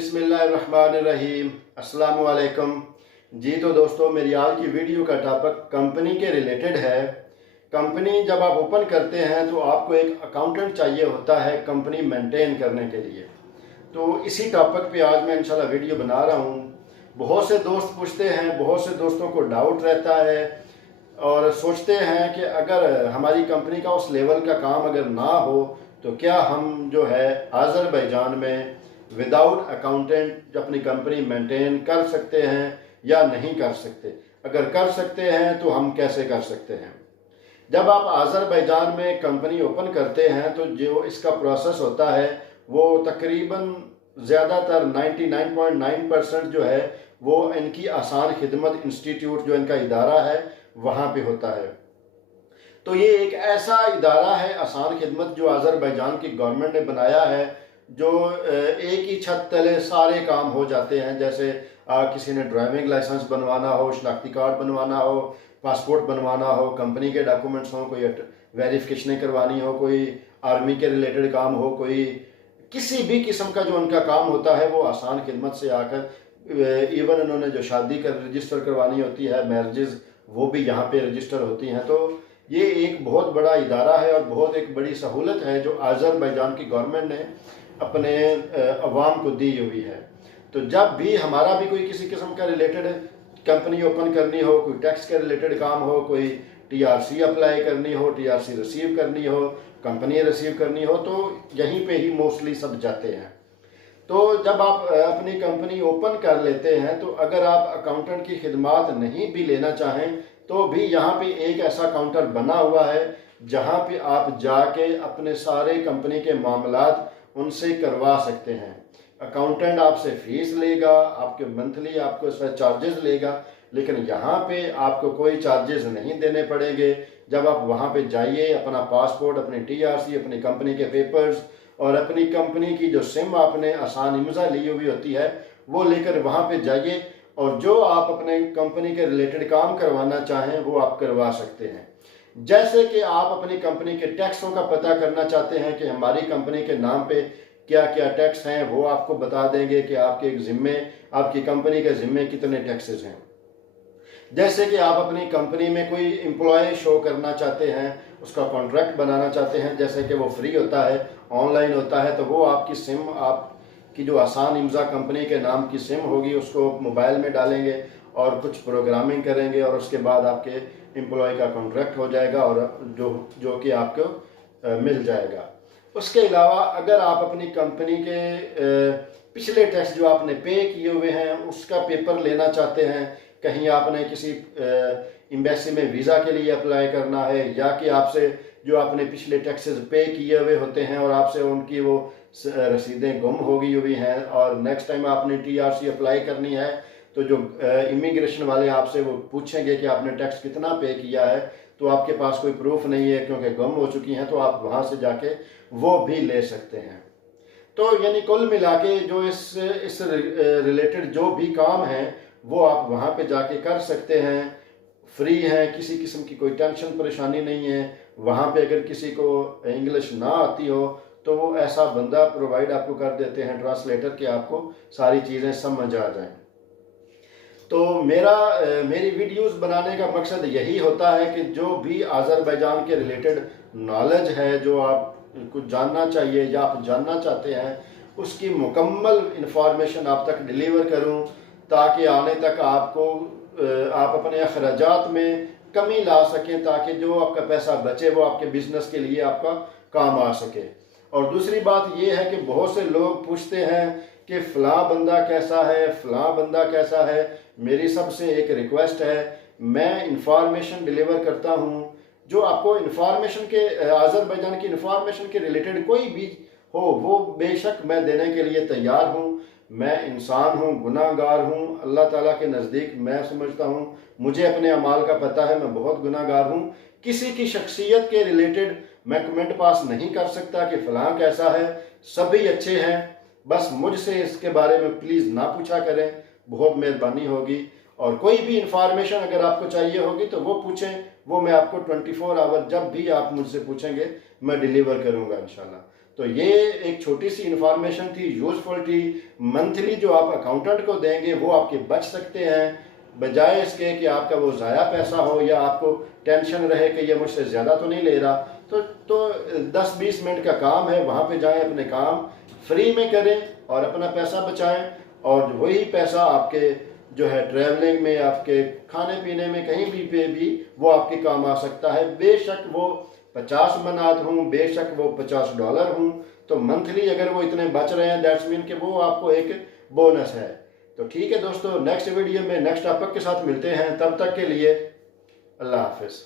बिस्मिल्लाहिर्रहमानिर्रहीम अस्सलामु अलैकुम। जी तो दोस्तों, मेरी आज की वीडियो का टॉपिक कंपनी के रिलेटेड है। कंपनी जब आप ओपन करते हैं तो आपको एक अकाउंटेंट चाहिए होता है कंपनी मेंटेन करने के लिए। तो इसी टॉपिक पे आज मैं इंशाल्लाह वीडियो बना रहा हूँ। बहुत से दोस्त पूछते हैं, बहुत से दोस्तों को डाउट रहता है और सोचते हैं कि अगर हमारी कंपनी का उस लेवल का काम अगर ना हो तो क्या हम जो है आज़रबाईजान में विदाउट अकाउंटेंट अपनी कंपनी मेंटेन कर सकते हैं या नहीं कर सकते। अगर कर सकते हैं तो हम कैसे कर सकते हैं। जब आप आज़रबाईजान में कंपनी ओपन करते हैं तो जो इसका प्रोसेस होता है वो तकरीबन ज़्यादातर 99.9% जो है वो इनकी आसान खिदमत इंस्टीट्यूट जो इनका इदारा है वहाँ पे होता है। तो ये एक ऐसा इदारा है आसान खिदमत जो आज़रबाईजान की गवर्नमेंट ने बनाया है, जो एक ही छत तले सारे काम हो जाते हैं। जैसे किसी ने ड्राइविंग लाइसेंस बनवाना हो, शनाख्ती कार्ड बनवाना हो, पासपोर्ट बनवाना हो, कंपनी के डॉक्यूमेंट्स हो, कोई वेरिफिकेशन करवानी हो, कोई आर्मी के रिलेटेड काम हो, कोई किसी भी किस्म का जो उनका काम होता है वो आसान खिदमत से आकर इवन उन्होंने जो शादी कर रजिस्टर करवानी होती है, मैरिजेस, वो भी यहाँ पे रजिस्टर होती हैं। तो ये एक बहुत बड़ा इदारा है और बहुत एक बड़ी सहूलत है जो आज़रबाईजान की गवर्नमेंट ने अपने अवाम को दी हुई है। तो जब भी हमारा भी कोई किसी किस्म का रिलेटेड कंपनी ओपन करनी हो, कोई टैक्स के रिलेटेड काम हो, कोई टीआरसी अप्लाई करनी हो, टीआरसी रिसीव करनी हो, कंपनी रिसीव करनी हो, तो यहीं पे ही मोस्टली सब जाते हैं। तो जब आप अपनी कंपनी ओपन कर लेते हैं तो अगर आप अकाउंटेंट की खिदमात नहीं भी लेना चाहें तो भी यहाँ पे एक ऐसा काउंटर बना हुआ है जहाँ पे आप जाके अपने सारे कंपनी के मामलात उनसे करवा सकते हैं। अकाउंटेंट आपसे फीस लेगा, आपके मंथली आपको इसका चार्जेस लेगा, लेकिन यहाँ पे आपको कोई चार्जेस नहीं देने पड़ेंगे। जब आप वहाँ पे जाइए, अपना पासपोर्ट, अपनी टीआरसी, अपनी कंपनी के पेपर्स और अपनी कंपनी की जो सिम आपने आसान इम्ज़ा ली हुई होती है वो लेकर वहाँ पे जाइए और जो आप अपने कंपनी के रिलेटेड काम करवाना चाहें वो आप करवा सकते हैं। जैसे कि आप अपनी कंपनी के टैक्सों का पता करना चाहते हैं कि हमारी कंपनी के नाम पे क्या क्या टैक्स हैं, वो आपको बता देंगे कि आपके एक ज़िम्मे, आपकी कंपनी के ज़िम्मे कितने टैक्सेस हैं। जैसे कि आप अपनी कंपनी में कोई एम्प्लॉय शो करना चाहते हैं, उसका कॉन्ट्रैक्ट बनाना चाहते हैं, जैसे कि वो फ्री होता है, ऑनलाइन होता है, तो वो आपकी सिम, आपकी जो आसान इम्ज़ा कंपनी के नाम की सिम होगी उसको मोबाइल में डालेंगे और कुछ प्रोग्रामिंग करेंगे और उसके बाद आपके एम्प्लॉय का कॉन्ट्रैक्ट हो जाएगा और जो कि आपको मिल जाएगा। उसके अलावा अगर आप अपनी कंपनी के पिछले टैक्स जो आपने पे किए हुए हैं उसका पेपर लेना चाहते हैं, कहीं आपने किसी एम्बेसी में वीज़ा के लिए अप्लाई करना है या कि आपसे जो आपने पिछले टैक्सेस पे किए हुए होते हैं और आपसे उनकी वो रसीदें गुम हो गई हुई हैं और नेक्स्ट टाइम आपने टीआरसी अप्लाई करनी है तो जो इमिग्रेशन वाले आपसे वो पूछेंगे कि आपने टैक्स कितना पे किया है, तो आपके पास कोई प्रूफ नहीं है क्योंकि गुम हो चुकी हैं, तो आप वहाँ से जाके वो भी ले सकते हैं। तो यानी कुल मिला के जो इस रिलेटेड जो भी काम है वो आप वहाँ पे जाके कर सकते हैं, फ्री हैं, किसी किस्म की कोई टेंशन परेशानी नहीं है। वहाँ पे अगर किसी को इंग्लिश ना आती हो तो वो ऐसा बंदा प्रोवाइड आपको कर देते हैं, ट्रांसलेटर, कि आपको सारी चीज़ें समझ आ जाएं। तो मेरी वीडियोस बनाने का मकसद यही होता है कि जो भी आज़रबाईजान के रिलेटेड नॉलेज है, जो आप कुछ जानना चाहिए या आप जानना चाहते हैं, उसकी मुकम्मल इंफॉर्मेशन आप तक डिलीवर करूं ताकि आने तक आप अपने अखराजात में कमी ला सकें, ताकि जो आपका पैसा बचे वो आपके बिजनेस के लिए आपका काम आ सके। और दूसरी बात ये है कि बहुत से लोग पूछते हैं कि फ़लाँ बंदा कैसा है, फ़लाँ बंदा कैसा है। मेरी सबसे एक रिक्वेस्ट है, मैं इंफॉर्मेशन डिलीवर करता हूँ जो आपको इंफॉर्मेशन के आज़रबाईजान की इंफॉर्मेशन के रिलेटेड कोई भी हो वो बेशक मैं देने के लिए तैयार हूँ। मैं इंसान हूँ, गुनाहगार हूँ, अल्लाह ताला के नज़दीक मैं समझता हूँ, मुझे अपने अमाल का पता है, मैं बहुत गुनाहगार हूँ। किसी की शख्सियत के रिलेटेड मैं कमेंट पास नहीं कर सकता कि फ़लाँ कैसा है, सभी अच्छे हैं, बस मुझसे इसके बारे में प्लीज़ ना पूछा करें, बहुत मेहरबानी होगी। और कोई भी इंफॉर्मेशन अगर आपको चाहिए होगी तो वो पूछें, वो मैं आपको 24 आवर जब भी आप मुझसे पूछेंगे मैं डिलीवर करूँगा इंशाल्लाह। तो ये एक छोटी सी इंफॉर्मेशन थी, यूज़फुल थी। मंथली जो आप अकाउंटेंट को देंगे वो आपके बच सकते हैं, बजाय इसके कि आपका वो ज़ाया पैसा हो या आपको टेंशन रहे कि ये मुझसे ज़्यादा तो नहीं ले रहा। तो 10-20 मिनट का काम है, वहाँ पे जाएं, अपने काम फ्री में करें और अपना पैसा बचाएं, और वही पैसा आपके जो है ट्रैवलिंग में, आपके खाने पीने में, कहीं भी पे भी वो आपके काम आ सकता है। बेशक वो 50 मनात हूँ, बेशक वो $50 हूँ, तो मंथली अगर वो इतने बच रहे हैं, दैट्स मीन कि वो आपको एक बोनस है। तो ठीक है दोस्तों, नेक्स्ट वीडियो में नेक्स्ट टॉपिक के साथ मिलते हैं। तब तक के लिए अल्लाह हाफिज़।